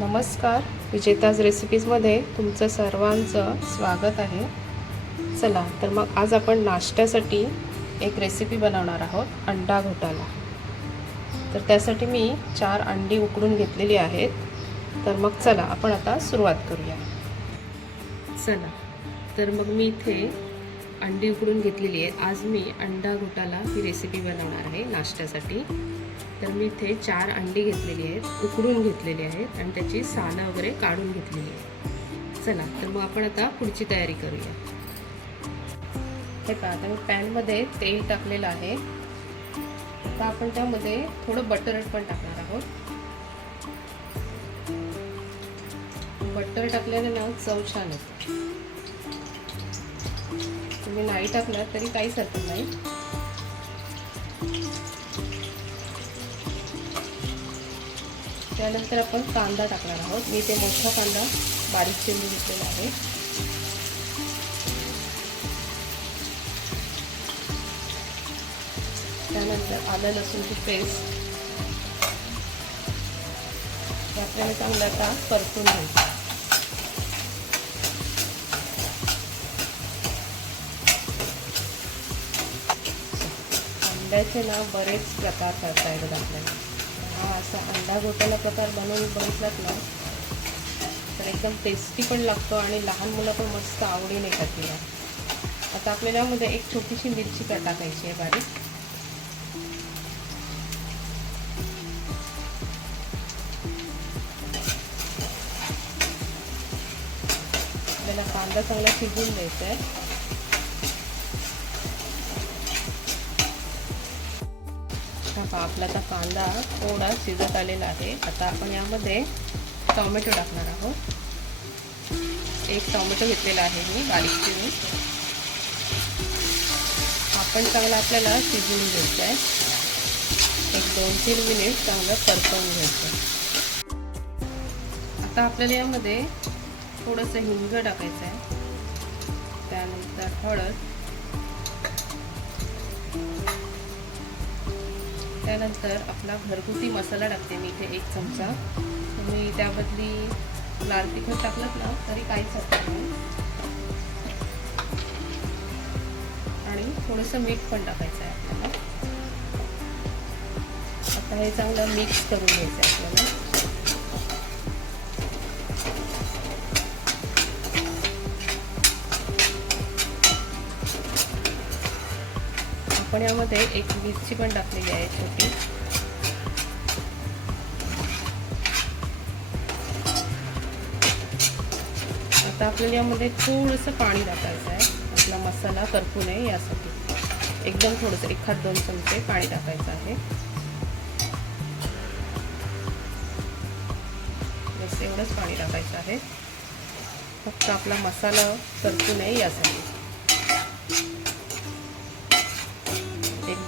नमस्कार. विजेताज रेसिपीजमध्ये तुमचं सर्वांचं स्वागत आहे. चला तर मग आज आपण नाश्त्यासाठी एक रेसिपी बनवणार आहोत अंडा घोटाला. तर त्यासाठी मी चार अंडी उकडून घेतलेली आहेत. तर मग चला आपण आता सुरुवात करूया. चला तर मग मी इथे अंडी उकडून घेतलेली आहेत. आज मी अंडा घोटाला ही रेसिपी बनवणार आहे नाश्त्यासाठी. तर मी इथे चार अंडी घेतलेली आहेत उकडून घेतलेली आहेत आणि त्याची सालं वगैरे काढून घेतलेली आहे चला तर मग आपण आता पुढची तयारी करूया. हे पहा आता मी पॅनमध्ये तेल टाकलेलं आहे. आता आपण त्यामध्ये थोडं बटर पण टाकणार आहोत. बटर टाकल्याने ना चव छान येते तुम्ही नाही टाकलं तरी काहीच हरकत नाही. त्यानंतर आपण कांदा टाकणार आहोत. मी ते मोठा कांदा बारीक चिरून घेतलेला आहे. त्यानंतर आलं लसूणची पेस्ट. आपल्याला चांगलं आता परतून घ्यायचं आंब्याचे ना बरेच प्रकार करता येतात आपल्याला. असा अंडा गोट्याला प्रकार बनवून बघितलात ना तर एकदम टेस्टी पण लागतो आणि लहान मुलं पण मस्त आवडीने खातील आता आपल्याला यामध्ये एक छोटीशी मिरची का टाकायची आहे बारीक. आपल्याला कांदा चांगला शिजून द्यायचा आहे. हा आपला आता कांदा थोडा शिजत आलेला आहे. आता आपण यामध्ये टोमॅटो टाकणार आहोत. एक टोमॅटो घेतलेला आहे मी बारीक चिरून. आपण चांगला आपल्याला शिजवून घ्यायचं आहे एक दोन तीन मिनिट चांगलं परतवून घ्यायचं आता आपल्याला यामध्ये थोडंसं हिंग टाकायचं आहे त्यानंतर हळद. त्यानंतर आपला घरगुती मसाला टाकते मी इथे एक चमचा. तुम्ही त्याबदली लाल तिखट टाकलं ना तरी काहीच हरकत नाही. आणि थोडंसं मीठ पण टाकायचं आहे आपल्याला. आता हे चांगलं मिक्स करून घ्यायचं आहे आपल्याला. आपण यामध्ये एक मिरची पण टाकलेली आहे छोटी. आता आपल्याला यामध्ये थोडंसं पाणी टाकायचं आहे. आपला मसाला करपू नये यासाठी. एकदम थोडंसं एखाद दोन चमचे पाणी टाकायचं आहे. बस एवढंच पाणी टाकायचं आहे. फक्त आपला मसाला करपू नये यासाठी.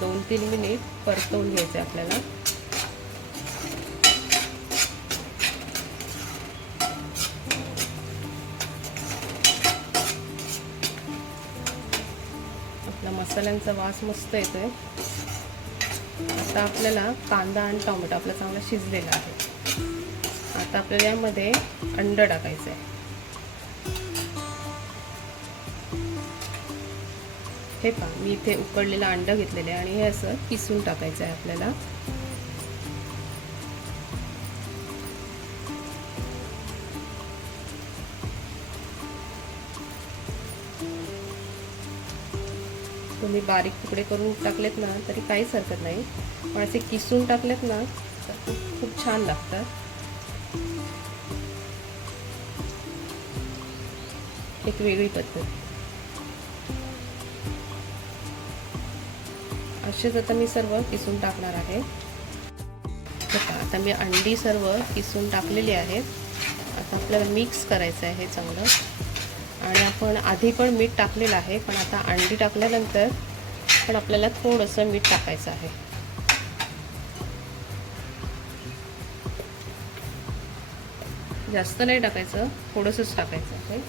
दोन तीन मिनिट परतवून आहे आपल्याला. आपला मसाल्यांचा वास मस्त येतोय. आता आपल्याला कांदा आणि टोमॅटो आपला चांगला शिजलेला आहे. आता आपल्याला यामध्ये अंड टाकायचं आहे हे पहा मी इथे उकडलेलं अंडं घेतलेलं आहे आणि हे असं किसून टाकायचं आहे आपल्याला. तुम्ही बारीक तुकडे करून टाकलेत ना तरी काहीच हरकत नाही. पण असे किसून टाकलेत ना तर खूप खूप छान लागतात. एक वेगळी पद्धत. असेच आता मी सर्व किसून टाकणार आहे. बघा आता मी अंडी सर्व किसून टाकलेली आहेत. आता आपल्याला मिक्स करायचं आहे चांगलं. आणि आपण आधी पण मीठ टाकलेलं आहे पण आता अंडी टाकल्यानंतर पण आपल्याला थोडंसं मीठ टाकायचं आहे. जास्त नाही टाकायचं थोडंसंच टाकायचं आहे.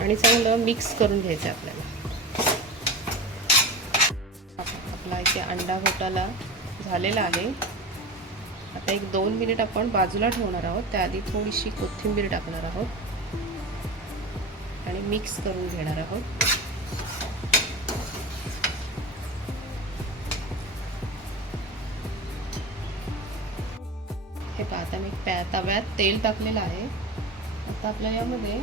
आणि चांगलं मिक्स करून घ्यायचं आपल्याला. आपला इथे अंडा घोटाला झालेला आहे. आता एक दोन मिनिट आपण बाजूला ठेवणार आहोत. त्याआधी थोडीशी कोथिंबीर टाकणार आहोत. आणि मिक्स करून घेणार आहोत. हे पहा आता मी पॅ तव्यात तेल टाकलेलं आहे. आता आपल्याला यामध्ये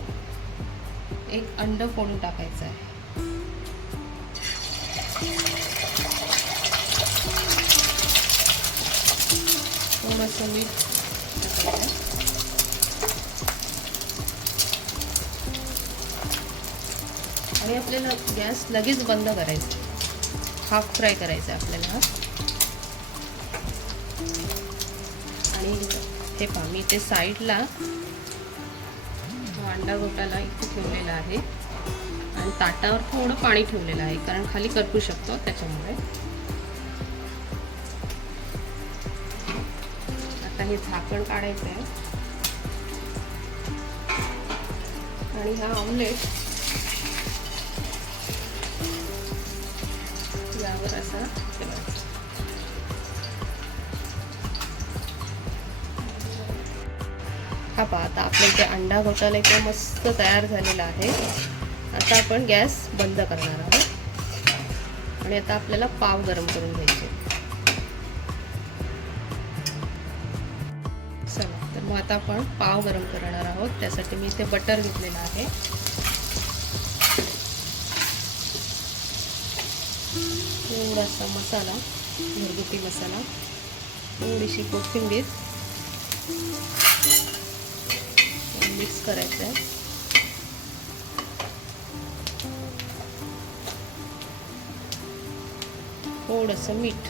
एक अंड फोडून टाकायचं आहे. थोडंसं मीठ टाकायचं आणि आपल्याला गॅस लगेच बंद करायचा. हाफ फ्राय करायचा आहे आपल्याला. हा आणि हे पहा मी ते साईडला अंडा गोटाला इथे ठेवलेला आहे. आणि ताटावर थोडं पाणी ठेवलेलं आहे कारण खाली करपू शकतो त्याच्यामुळे. हे झाकण काढायचं आहे. आणि हा ऑमलेट यावर असा ठेवायचा. हा पहा आता आपल्या इथे अंडा घोटाला इथे मस्त तयार झालेला आहे. आता आपण गॅस बंद करणार आहोत. आणि आता आपल्याला पाव गरम करून घ्यायचे. मग आता आपण पाव गरम करणार आहोत. त्यासाठी मी इथे बटर घेतलेलं आहे. थोडासा मसाला घरगुती मसाला थोडीशी कोथिंबीर. मिक्स करायचं आहे थोडंसं मीठ.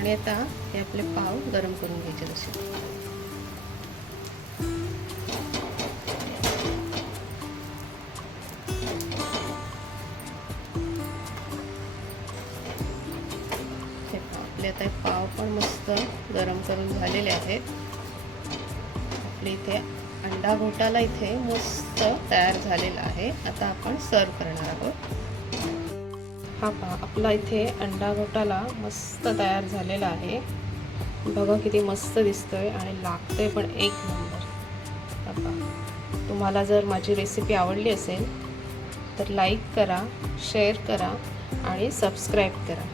आणि आता हे आपले पाव गरम करून घ्यायचे तसे. आपले आता पाव पण मस्त गरम करून झालेले आहेत. आपले इथे अंडा घोटाला इथे मस्त तयार झालेला आहे. आता आपण सर्व करणार आहोत. हा पहा आपला इथे अंडा घोटाला मस्त तयार झालेला आहे. बघा किती मस्त दिसतोय आणि लागतोय पण एक नंबर. हा पहा तुम्हाला जर माझी रेसिपी आवडली असेल तर लाईक करा शेअर करा आणि सबस्क्राईब करा.